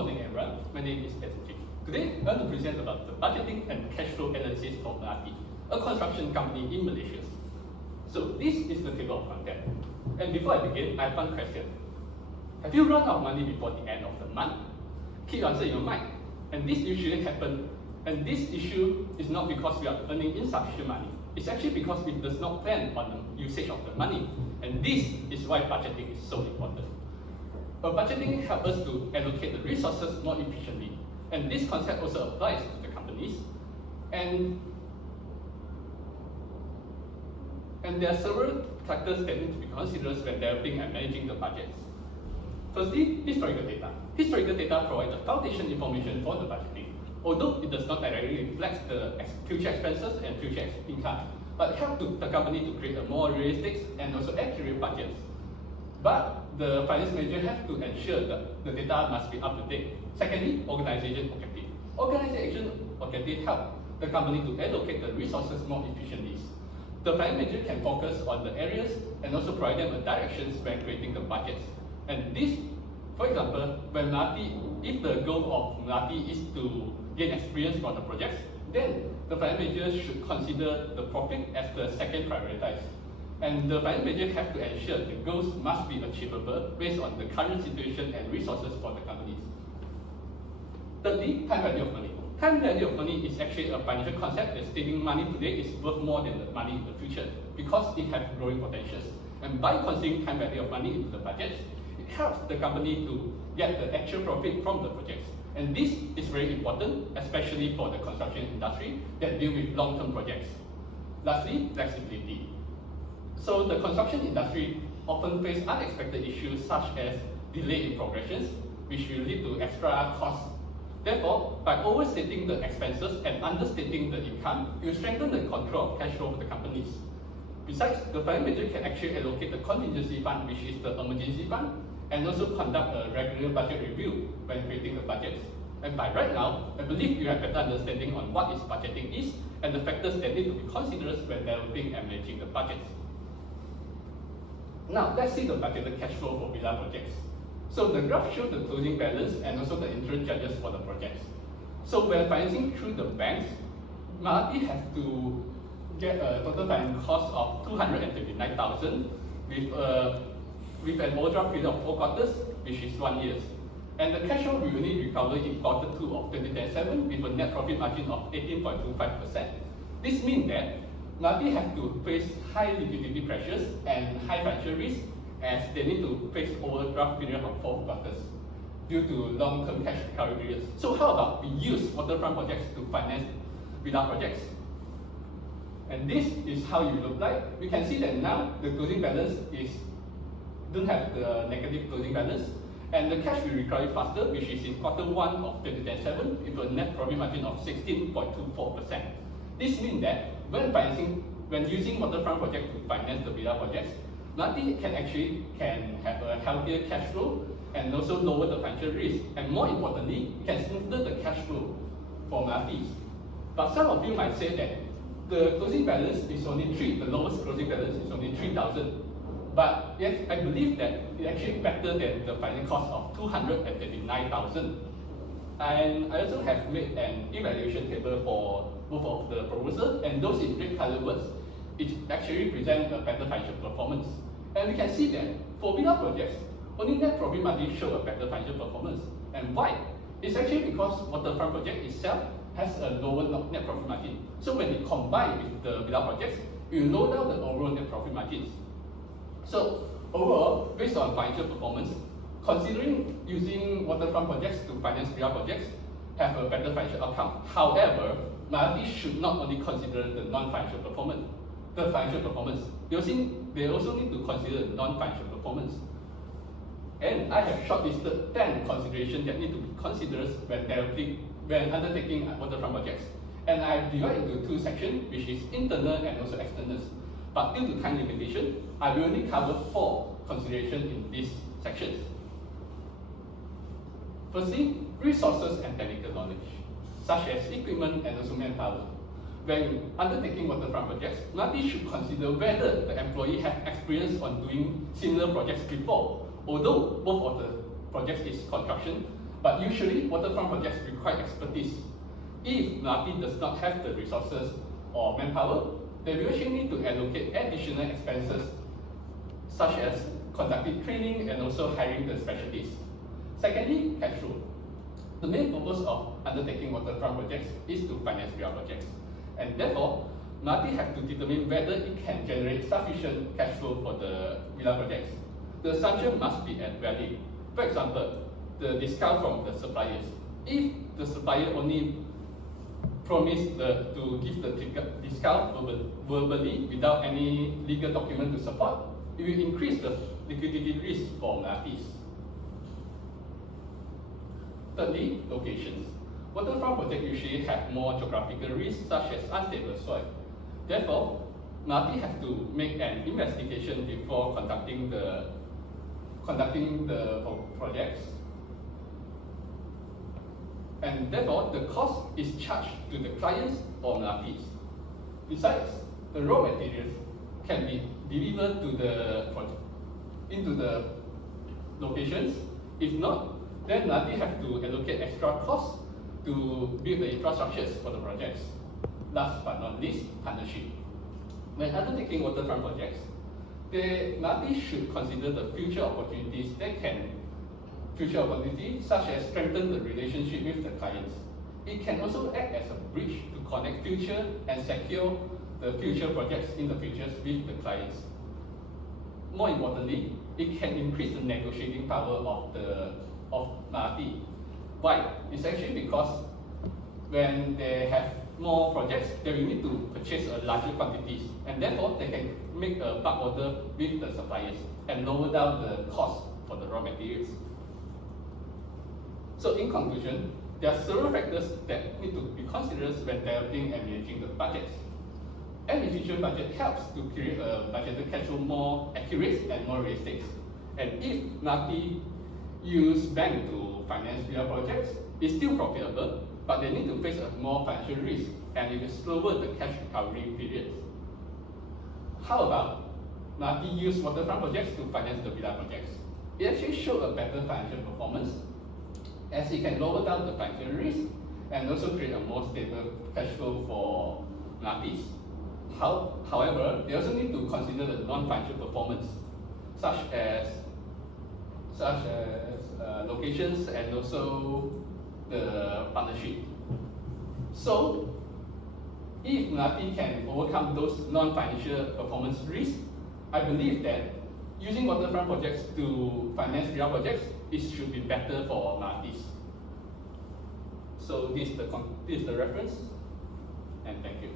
morning, everyone. My name is Acc3218. Today, I want to present about the budgeting and cash flow analysis for Malati, a construction company in Malaysia. So this is the table of content. And before I begin, I have one question. Have you run out of money before the end of the month? Keep answer in your mind. And this usually happens. And this issue is not because we are earning insufficient money. It's actually because we does not plan on the usage of the money. And this is why budgeting is so important. Budgeting helps us to allocate the resources more efficiently. And this concept also applies to the companies. And there are several factors that need to be considered when developing and managing the budgets. Firstly, historical data. Historical data provides the foundation information for the budgeting, although it does not directly reflect the future expenses and future income, but helps the company to create a more realistic and also accurate budgets. But the finance manager has to ensure that the data must be up to date. Secondly, organization objective. Organization objective help the company to allocate the resources more efficiently. The finance manager can focus on the areas and also provide them a directions when creating the budgets. And this, for example, when Malati, if the goal of Malati is to gain experience from the projects, then the finance manager should consider the profit as the second prioritize. And the finance manager has to ensure the goals must be achievable based on the current situation and resources for the companies. Thirdly, time value of money. Time value of money is actually a financial concept that stating money today is worth more than the money in the future because it has growing potentials. And by considering time value of money into the budgets, it helps the company to get the actual profit from the projects. And this is very important, especially for the construction industry that deal with long-term projects. Lastly, flexibility. So the construction industry often face unexpected issues such as delay in progressions, which will lead to extra costs. Therefore, by overstating the expenses and understating the income, you strengthen the control of cash flow of the companies. Besides, the finance manager can actually allocate the contingency fund, which is the emergency fund, and also conduct a regular budget review when creating the budgets. And by right now, I believe you have better understanding on what is budgeting is and the factors that need to be considered when developing and managing the budgets. Now, let's see the budgeted cash flow for villa projects. So the graph shows the closing balance and also the interest charges for the projects. So when financing through the banks, Malati has to get a total financing cost of 229,000 with an overdraft period of 4 quarters, which is 1 year. And the cash flow will only recover in quarter 2 of 2017 with a net profit margin of 18.25%. This means that Malati has to face high liquidity pressures and high financial risk as they need to face overdraft period of 4 quarters due to long-term cash recovery periods. So how about we use waterfront projects to finance villa projects? And this is how you look like. We can see that now the closing balance don't have the negative closing balance, and the cash will recover faster, which is in quarter 1 of 2017 with a net profit margin of 16.24%. This means that when using waterfront projects to finance the villa projects, Malati can have a healthier cash flow and also lower the financial risk. And more importantly, it can smoothen the cash flow for Malati. But some of you might say that the closing balance is only the lowest closing balance is only 3,000. But yes, I believe that it's actually better than the financing cost of 239,000. And I also have made an evaluation table for both of the proposals, and those in red color words, it actually present a better financial performance. And we can see that for villa projects, only net profit margin show a better financial performance. And why? It's actually because waterfront project itself has a lower net profit margin. So when it combined with the villa projects, it will lower down the overall net profit margins. So overall, based on financial performance, considering using waterfront projects to finance villa projects have a better financial outcome. However, Malati should not only consider the non-financial performance, the financial performance. They also need to consider the non-financial performance. And I have shortlisted 10 considerations that need to be considered when undertaking waterfront projects. And I have divided into 2 sections, which is internal and also external. But due to time limitation, I will only cover 4 considerations in these sections. Firstly, resources and technical knowledge, such as equipment and also manpower. When undertaking waterfront projects, Malati should consider whether the employee has experience on doing similar projects before. Although both of the projects is construction, But usually, waterfront projects require expertise. If Malati does not have the resources or manpower, they will actually need to allocate additional expenses, such as conducting training and also hiring the specialists. Secondly, cash flow. The main purpose of undertaking waterfront projects is to finance villa projects, and therefore, Malati has to determine whether it can generate sufficient cash flow for the villa projects. The assumption must be valid. For example, the discount from the suppliers. If the supplier only promised to give the discount verbally without any legal document to support, it will increase the liquidity risk for Malatis. Thirdly, locations. Waterfront projects usually have more geographical risks, such as unstable soil. Therefore, Malati has to make an investigation before conducting the projects. And therefore, the cost is charged to the clients or Malatis. Besides, the raw materials can be delivered into the locations. If not, then Malati have to allocate extra costs to build the infrastructures for the projects. Last but not least, partnership. When undertaking waterfront projects, Malati should consider the future opportunities such as strengthen the relationship with the clients. It can also act as a bridge to connect future and secure the future projects in the future with the clients. More importantly, it can increase the negotiating power of Malati. Why? It's actually because when they have more projects, they will need to purchase a larger quantities, and therefore they can make a bulk order with the suppliers and lower down the cost for the raw materials. So in conclusion, there are several factors that need to be considered when developing and managing the budgets. An efficient budget helps to create a budgeted cash flow more accurate and more realistic. And if Malati use bank to finance villa projects, it's still profitable, but they need to face a more financial risk, and it will slower the cash recovery period. How about Malati use waterfront projects to finance the villa projects? It actually showed a better financial performance, as it can lower down the financial risk and also create a more stable cash flow for Malatis. However, they also need to consider the non-financial performance, such as locations and also the partnership. So, if Malati can overcome those non-financial performance risks, I believe that using waterfront projects to finance villa projects, it should be better for Malatis. So this is the reference, and thank you.